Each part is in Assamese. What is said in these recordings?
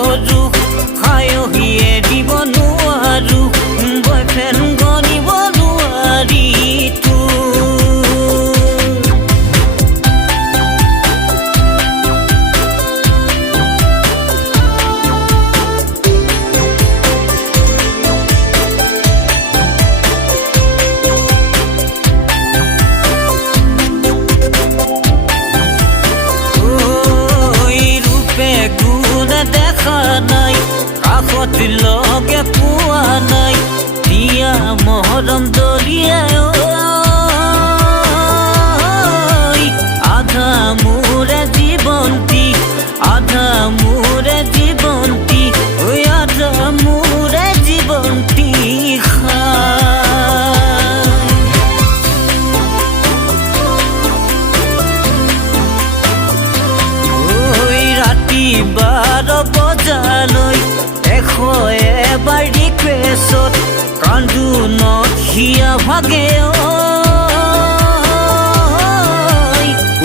কৰো খায়হিয়ে দিব নোৱাৰো বয়ফ্ৰেণ্ড গনিব নোৱাৰি দেখা নাই কাষত লগে পোৱা নাই দিয়া মহৰম দলিয়াই আধা মোৰে জীৱন্তী আধা মোৰে জীৱন্তী আধা মোৰে জীৱন্তী ৰাতি 12 বজালৈ 100 ৰিকুৱেষ্টত কান্দো নথিয়া ভাগে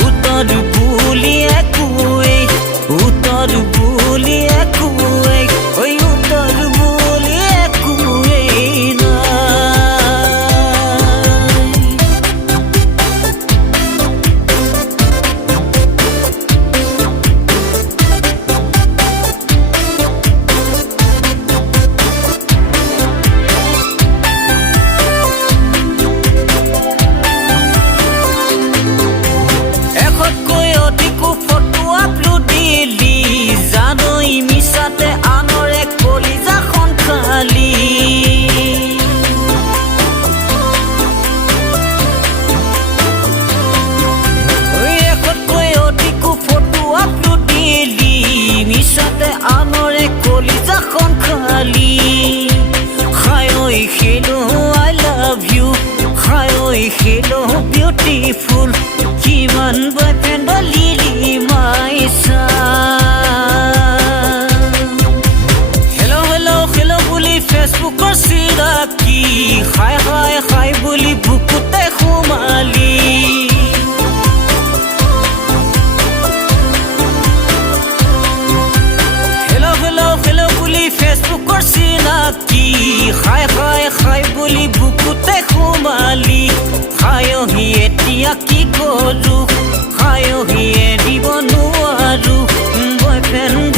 উত্তৰ বুলি একোৱেই উত্তৰ বুলি একোৱেই উত্তৰ বুলি একোৱেই আনৰে কলিজাখন খালি খায়ৈ খেলো আই লাভ ইউ খায়ৈ খেলো বিউটিফুল কিমান বয়ফ্ৰেণ্ড লিলি মাইছা হেল্ল' হেল্ল' হেল্ল' বুলি ফেচবুকৰ চিনাকি খাই খাই খাই বুলি বুকুতে সোমালি ফেচবুকৰ চিনাকি খাই খাই খাই বুলি বুকুতে সোমালি খায়হি এতিয়া কি কৰো খায়হিয়ে দিব নোৱাৰো বয়ফ্ৰেণ্ড